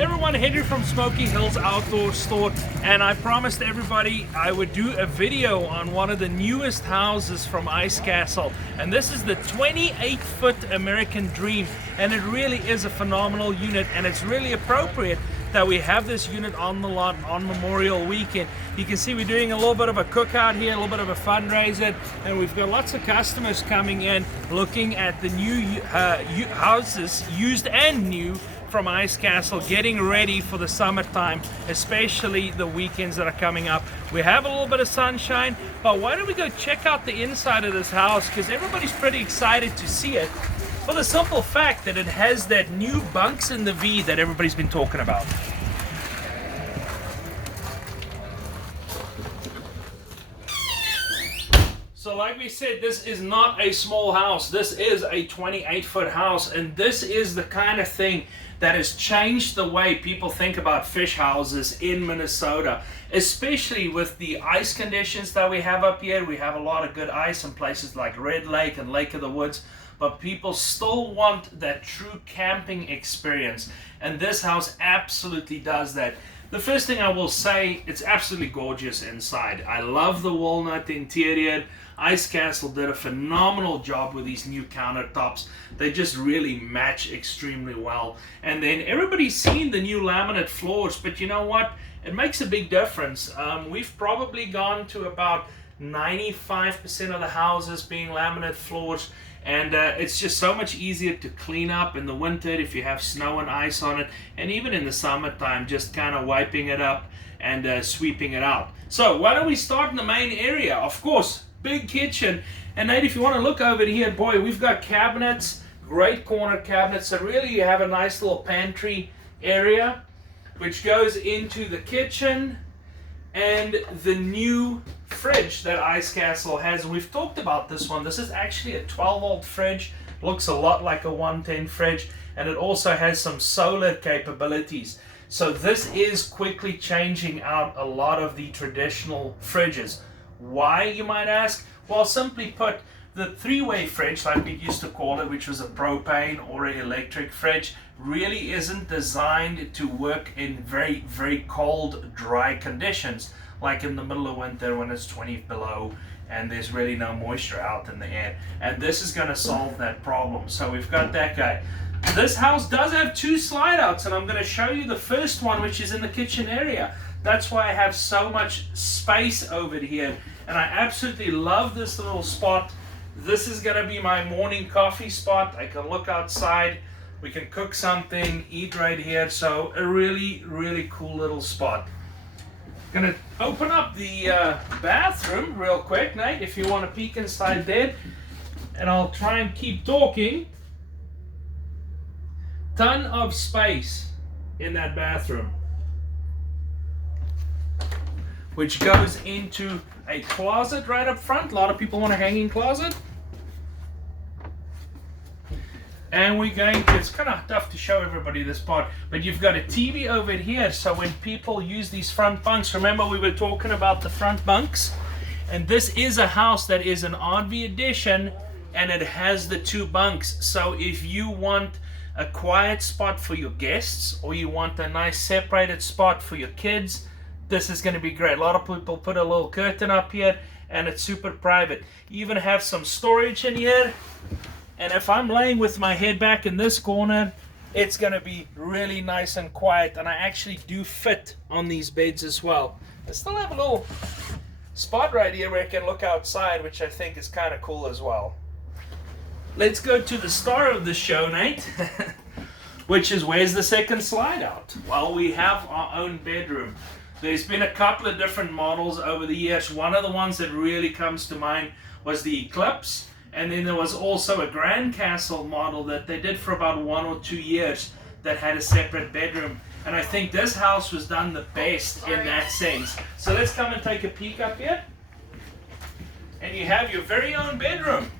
Everyone, Henry from Smoky Hills Outdoor Store, and I promised everybody I would do a video on one of the newest houses from Ice Castle, and this is the 28-foot American Dream, and it really is a phenomenal unit, and it's really appropriate that we have this unit on the lot on Memorial Weekend. You can see we're doing a little bit of a cookout here, a little bit of a fundraiser, and we've got lots of customers coming in looking at the new houses, used and new, from Ice Castle, getting ready for the summertime, especially the weekends that are coming up. We have a little bit of sunshine, but why don't we go check out the inside of this house, because everybody's pretty excited to see it, for the simple fact that it has that new bunks in the V that everybody's been talking about. So like we said, this is not a small house. This is a 28-foot house, and this is the kind of thing that has changed the way people think about fish houses in Minnesota, especially with the ice conditions that we have up here. We have a lot of good ice in places like Red Lake and Lake of the Woods, but people still want that true camping experience, and this house absolutely does that. The first thing I will say, it's absolutely gorgeous inside. I love the walnut interior. Ice Castle did a phenomenal job with these new countertops. They just really match extremely well. And then everybody's seen the new laminate floors, but you know what? It makes a big difference. We've probably gone to about 95% of the houses being laminate floors, and it's just so much easier to clean up in the winter if you have snow and ice on it, and even in the summertime, just kind of wiping it up and sweeping it out. So why don't we start in the main area? Of course, big kitchen. And Nate, if you want to look over here, boy, we've got cabinets, great corner cabinets. So really you have a nice little pantry area which goes into the kitchen, and the new fridge that Ice Castle has. We've talked about this one. This is actually a 12-volt fridge. Looks a lot like a 110 fridge, and it also has some solar capabilities. So this is quickly changing out a lot of the traditional fridges. Why, you might ask? Well, simply put, the three-way fridge, like we used to call it, which was a propane or an electric fridge, really isn't designed to work in very, very cold, dry conditions, like in the middle of winter when it's 20 below and there's really no moisture out in the air. And this is going to solve that problem. So we've got that guy. This house does have two slide outs, and I'm going to show you the first one, which is in the kitchen area. That's why I have so much space over here, and I absolutely love this little spot. This is going to be my morning coffee spot. I can look outside, we can cook something, eat right here. So a really, really cool little spot. Gonna open up the bathroom real quick, Nate, if you want to peek inside there, and I'll try and keep talking. Ton of space in that bathroom, which goes into a closet right up front. A lot of people want a hanging closet. And we're going to, it's kind of tough to show everybody this part, but you've got a TV over here, so when people use these front bunks, remember we were talking about the front bunks? And this is a house that is an RV edition, and it has the two bunks. So if you want a quiet spot for your guests, or you want a nice separated spot for your kids, this is going to be great. A lot of people put a little curtain up here, and it's super private. You even have some storage in here. And if I'm laying with my head back in this corner, it's going to be really nice and quiet. And I actually do fit on these beds as well. I still have a little spot right here where I can look outside, which I think is kind of cool as well. Let's go to the star of the show, Nate, which is, where's the second slide out? Well, we have our own bedroom. There's been a couple of different models over the years. One of the ones that really comes to mind was the Eclipse. And then there was also a Grand Castle model that they did for about 1 or 2 years that had a separate bedroom. And I think this house was done the best in that sense. So let's come and take a peek up here. And you have your very own bedroom.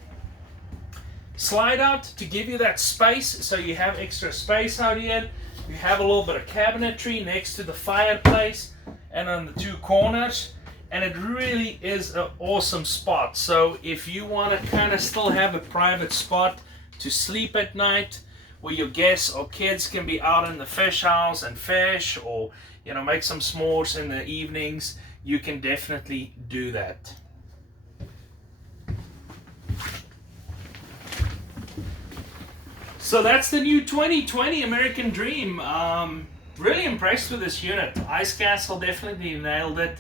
Slide out to give you that space, so you have extra space out here. You have a little bit of cabinetry next to the fireplace and on the two corners. And it really is an awesome spot. So if you want to kind of still have a private spot to sleep at night, where your guests or kids can be out in the fish house and fish, or make some s'mores in the evenings, you can definitely do that. So that's the new 2020 American Dream. Really impressed with this unit. Ice Castle definitely nailed it.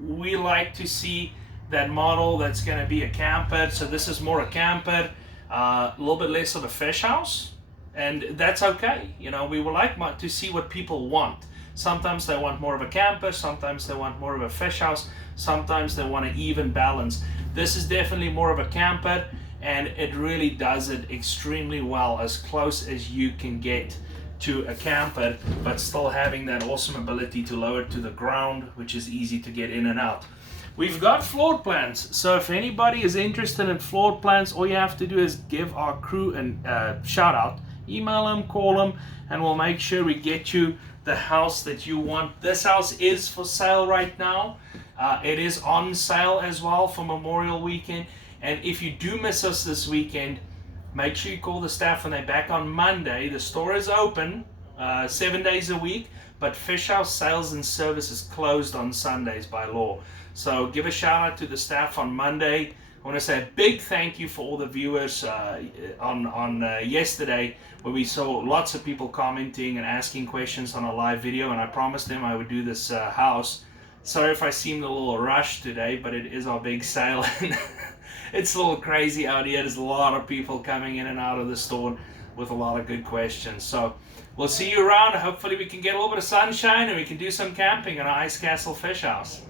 We like to see that model that's going to be a camper. So this is more a camper, a little bit less of a fish house, and that's okay. We would like to see what people want. Sometimes they want more of a camper, sometimes they want more of a fish house, sometimes they want an even balance. This is definitely more of a camper, and it really does it extremely well, as close as you can get to a camper, but still having that awesome ability to lower it to the ground, which is easy to get in and out. We've got floor plans, so if anybody is interested in floor plans, all you have to do is give our crew a shout out, email them, call them, and we'll make sure we get you the house that you want. This house is for sale right now. It is on sale as well for Memorial Weekend, and if you do miss us this weekend, make sure you call the staff when they're back on Monday. The store is open 7 days a week, but Fish House sales and service is closed on Sundays by law. So give a shout out to the staff on Monday. I want to say a big thank you for all the viewers on yesterday, where we saw lots of people commenting and asking questions on a live video, and I promised them I would do this house. Sorry if I seemed a little rushed today, but it is our big sale. It's a little crazy out here. There's a lot of people coming in and out of the store with a lot of good questions. So we'll see you around. Hopefully we can get a little bit of sunshine and we can do some camping in our Ice Castle Fish House.